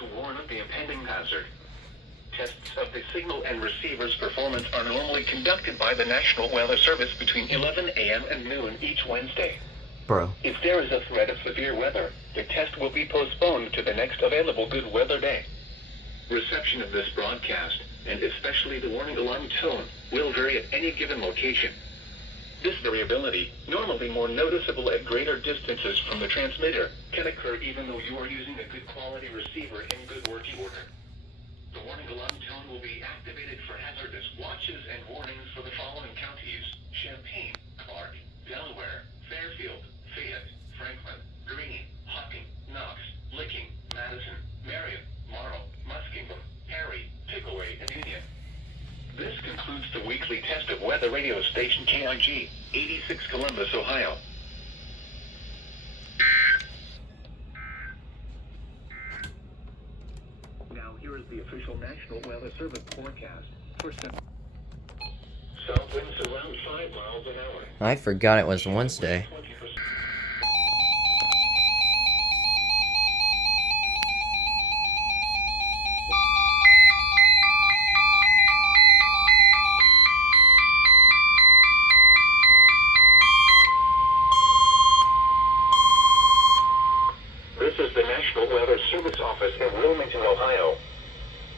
to warn of the impending hazard. Tests of the signal and receiver's performance are normally conducted by the National Weather Service between 11 a.m. and noon each Wednesday. Bro. If there is a threat of severe weather, the test will be postponed to the next available good weather day. Reception of this broadcast, and especially the warning alarm tone, will vary at any given location. This variability, normally more noticeable at greater distances from the transmitter, can occur even though you are using a good quality receiver in good working order. The warning alarm tone will be activated for hazardous watches and warnings for the following counties: Champaign, Clark, Delaware, Fairfield, Fayette, Franklin, Greene, Hocking, Knox, Licking, Madison, Marion, Morrow, Muskingum, Perry, Pickaway, and Union. This concludes the weekly test of weather radio station KIG, 86 Columbus, Ohio. Now here is the official National Weather Service forecast for south winds around 5 miles an hour. I forgot it was Wednesday. 20%. This is the National Weather Service office in Wilmington, Ohio.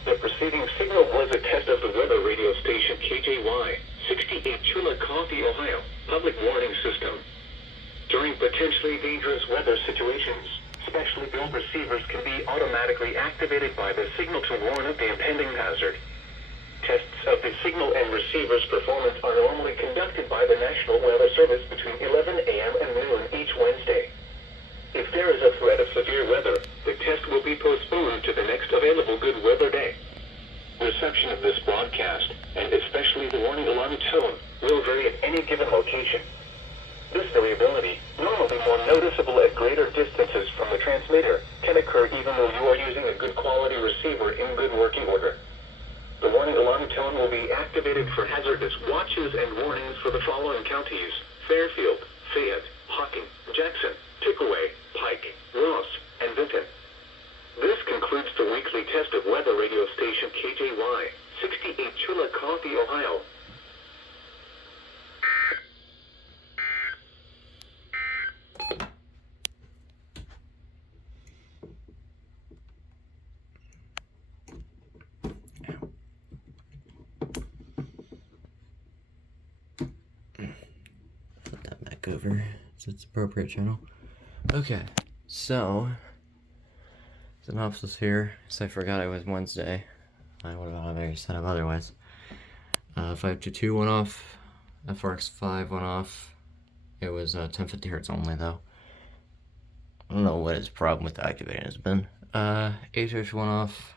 The preceding signal was a test of the weather radio station KJY, 68 Chillicothe, Ohio, public warning system. During potentially dangerous weather situations, specially built receivers can be automatically activated by the signal to warn of the impending hazard. Tests of the signal and receiver's performance are normally conducted by the National Weather Service between 11 a.m. and noon each Wednesday. If there is a threat of severe weather, the test will be postponed to the next available good weather day. Reception of this broadcast, and especially the warning alarm tone, will vary at any given location. This variability, normally more noticeable at greater distances from the transmitter, can occur even though you are using a good quality receiver in good working order. The warning alarm tone will be activated for hazardous watches and warnings for the following counties: Fairfield, Fayette, Hocking, Jackson, Pickaway, Pike, Ross, and Vinton. This concludes the weekly test of weather radio station KJY, 68 Chillicothe, Ohio. Flip that back over so it's appropriate channel. Okay, so synopsis here. So I forgot it was Wednesday. I would have already set up otherwise. 522 went off. FRX5 went off. It was 1050 hertz only though. I don't know what his problem with activating has been. HH went off.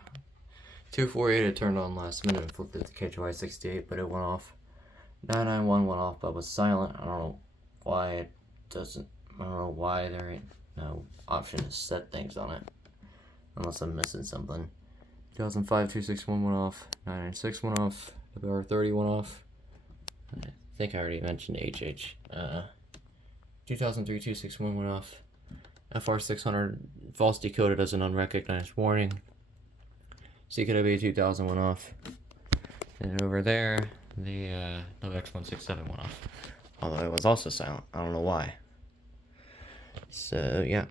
248 it turned on last minute and flipped it to KHY 68, but it went off. 991 went off but was silent. I don't know why it doesn't. I don't know why there ain't no option to set things on it. Unless I'm missing something. 2005 261 went off. 996 went off. WR30 went off. I think I already mentioned HH. 2003 261 went off. FR600 false decoded as an unrecognized warning. CKW 2000 went off. And over there, the Novex 167 went off. Although it was also silent. I don't know why. So, yeah.